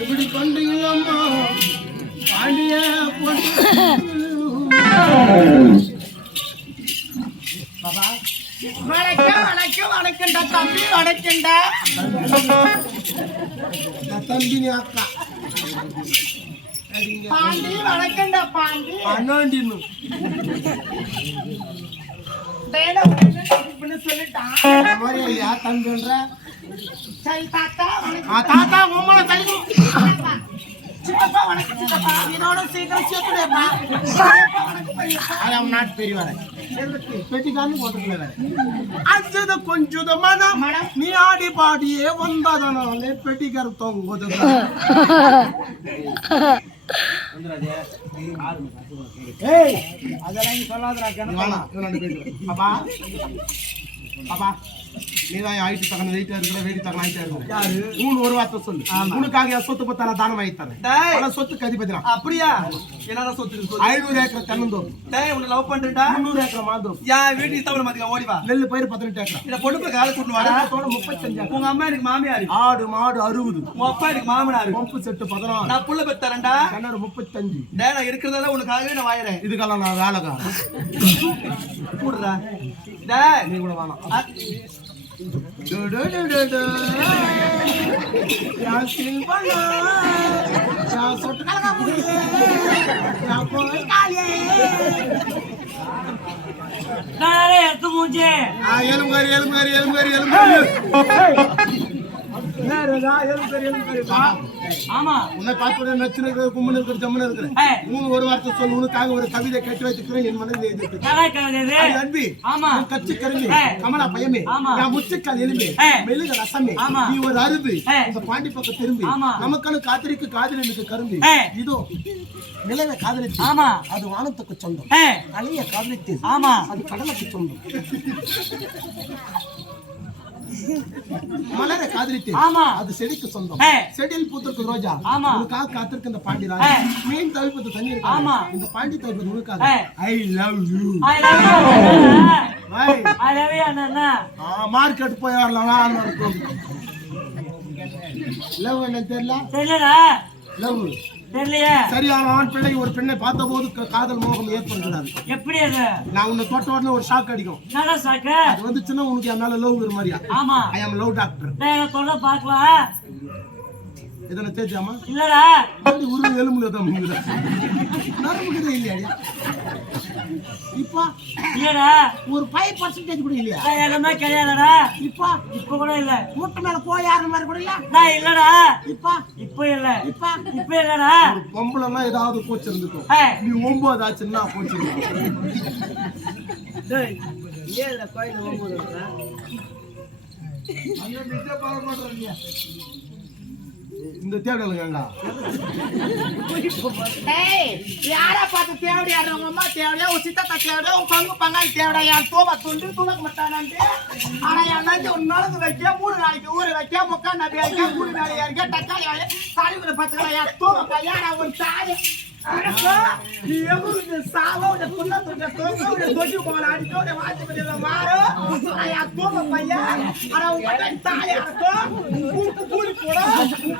எப்படி பண்றீங்களம்மா பாண்டிய வணக்கம் வணக்கம் வணக்கம்டா தம்பி வணக்கம்டா தம்பி அக்கா பாண்டி வணக்கம்டா பாண்டி அண்ணாண்டின்னு சொல்லிட்டான் தம்பின்ற சரி தாத்தா தாத்தா உம்மளை தள்ளி சித்தப்பா வணக்கம் சித்தப்பா இதோட சீக்கிரம் சேர்த்துடப்பா ஐயாம் நாட்டு பெரியவரை பெட்டிக்காரனு போட்டுக்கல அஞ்சத கொஞ்சத மனம் நீ ஆடி பாடியே வந்ததனாலே பெட்டிக்கார தொங்குது அதெல்லாம் சொல்லாதடா அப்பா அப்பா நீதான் ஆயிட்டு தகன வெயிட்டா இருக்கிற வெயிட் தகன ஆயிட்டா இருக்கிற மூணு ஒரு வார்த்தை சொல்லு உனக்காக சொத்து பத்தான தானம் ஆயிட்டாரு சொத்துக்கு அதிபதி அப்படியா என்னடா சொத்து 500 ஏக்கர் தென்னந்தோப்பு உன்னை லவ் பண்றேன்டா 300 ஏக்கர் மாந்தோப்பு என் வீட்டுக்கு தவிர மாத்திக்க ஓடி வா நெல்லு பயிர் 18 ஏக்கர் இந்த பொண்ணுக்கு காலை கூட்டு வாடா 35 உங்க அம்மா எனக்கு மாமியாரு ஆடு மாடு 60 உங்க அப்பா எனக்கு மாமனாரு பம்பு செட்டு 16 நான் புள்ள பெத்தரேன்டா கண்ணாடு 35 நான் இருக்கிறதால உனக்காகவே நான் வாயிறேன் இதுக்கெல்லாம் நான் வேலைக்காரன் கூடுறா நீ கூட வேணாம் எலும்பு உன்னை பார்த்து நச்சுன்னு இருக்கிற கும்பல் இருக்கிற ஜம்முன்னு இருக்கிறேன் மூணு ஒரு வார்த்தை சொல்லு உனக்காக ஒரு கவிதை கட்டி வைத்துக்கிறேன் என் மனதில் அன்பி கட்சி கரும்பி கமலா பயமே நான் முச்சுக்கால் எலும்பி மெழுக ரசமே நீ ஒரு அரும்பு இந்த பாண்டி பக்கம் திரும்பி நமக்கான காத்திரிக்கு காதலிக்கு கரும்பி இதோ நிலவை காதலித்து அது வானத்துக்கு சொந்தம் அலைய காதலித்து அது கடலுக்கு சொந்தம் மலரை காதலித்து அது செடிக்கு சொந்தம் செடியில் பூத்திருக்கு ரோஜா உனக்காக காத்திருக்கு இந்த பாண்டி ராஜா மீன் தவிப்பது தண்ணி இருக்கு இந்த பாண்டி தவிப்பது உனக்காக ஐ லவ் யூ மார்க்கெட் போய் வரலாம் லவ் என்ன தெரியல லவ் சரியான ஆண் பிள்ளை ஒரு பெண்ணை பார்த்த போது காதல் மோகம் ஏற்படுகிறாரு எப்படி அது நான் உன்னை தொட்ட உடனே ஒரு ஷாக் அடிக்கும் அது வந்துச்சுன்னா உனக்கு என் மேல லவ் மாதிரியா ஐ அம் லவ் டாக்டர் பாக்கலாம் இதனை தேஜாமா இல்லடா உரு எலும்புல தான் நரம்புக்குதே இல்லையா இப்ப இல்லடா ஒரு 5% கூட இல்லையா எல்லாமே கிடையாதுடா இப்ப கூட இல்ல முட்டை மேல போய் யாரு மாதிரி கூட இல்ல நான் இல்லடா இப்ப இல்ல இப்ப இல்லடா ஒரு பொம்பளனா ஏதாவது கோச்சு இருந்துக்கும் நீ 9 ஆச்சுன்னா கோச்சு டேய் ஏல கோயில 9 இருக்கா அங்க நிச்சய பார பண்றீங்க இந்த தேவடலங்கடா டேய் யாரா பார்த்து தேவடி ஆடுறவங்க அம்மா தேவடியா உன் சித்தா தேவடியா உன் பங்கு பங்காளி தேவடா யார் தோபா துண்டு துணக்க மாட்டானான்ட்டு ஆனா என்னாச்சு ஒரு நாளுக்கு வைக்க 3 நாளைக்கு ஊற வைக்க முக்கா நபி வைக்க 3 நாளைக்கு இருக்க தக்காளி வாங்க சாலிபுர பச்சை யார் தோபா பையனா ஒரு தாய் நீ எவ்வளவு சாவோ உடைய புண்ணா துண்ட தோக்க உடைய தொட்டி போல அடிக்கோ உடைய வாட்சி பண்ணல மாறோ ஐயா தோபா பையன் ஆனா உங்க தாய் யாரோ கூடி போட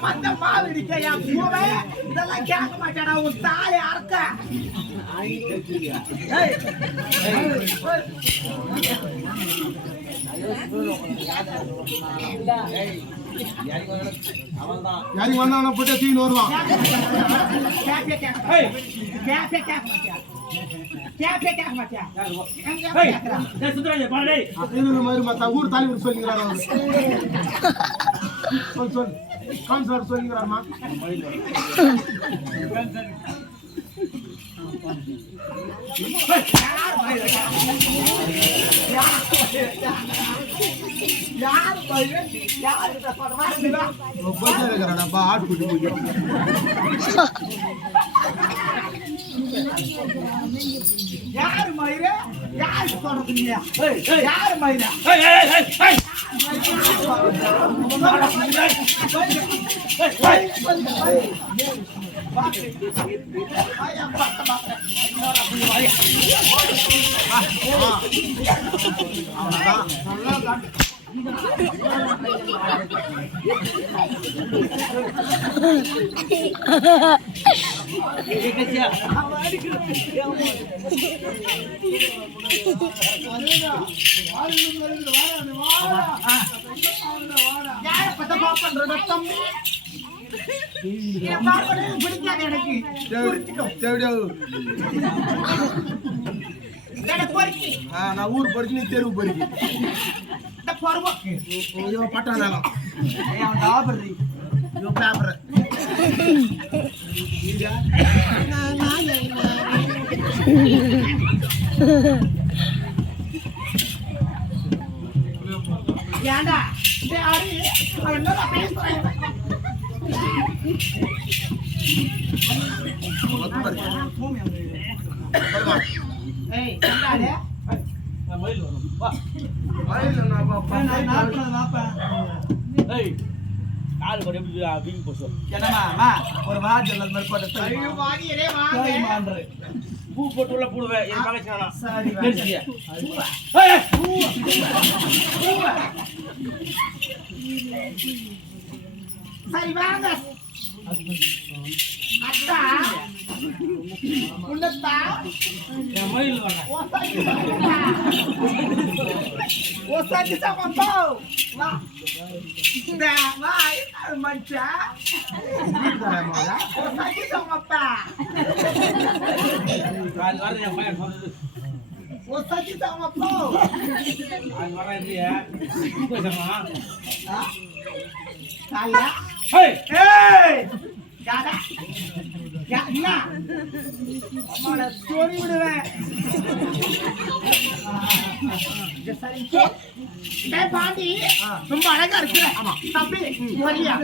மத்த மாவு இடிக்க யா போவே இதெல்லாம் கேட்க மாட்டாடா உன் தாய் யாருக்க யாரி வந்தான போட்டு தீன் வருவான் ஊர் தலைவர் சொல்லுங்கிறார் சொல்லுங்கிறாமா யார் பையன் யார் இருக்கிறாடா ஆட்டுக்குட்டி யார் மயிரே யார் சொல்றீங்க யார் மயிரா பிடிக்காது எனக்கு நான் ஊர் பொறுக்கி நீ தெருவு பொறுக்கி இந்த பருவக்கு இவன் பட்டானாலும் அவன் டாபர்ரி இவன் பேப்பர் ஏண்டா அவன் என்ன பேசுறான் ஏய் என்னடா மயில் வரும் வா மயில் நான் பாப்பா வாப்பா ஏய் கால் கொடி வீங்க போசோ என்னமா ஒரு வாஜல் அந்த மாதிரி போட்டு ஐயோ வாங்கிரே வாங்க பூ போட்டு உள்ள போடுவேன் என் மகன் நானா சரி தெரிஞ்சியா ஏய் சரி வாங்க அத்தா உன்னதா என் மயில் வர ஓசாடி சாப்பா வா டா vai manchar ஓசாடி சாப்பா கால் வர என் மகன் சொல்லுது ஓசாடி சாப்பா கால் வர இல்லையா பேசமா காயா ஏய் ஏய் யாரா என்ன அம்மாட ஸ்டோரி விடுவேன் பாண்டி ரொம்ப அழகா இருக்கிற தம்பி வரியா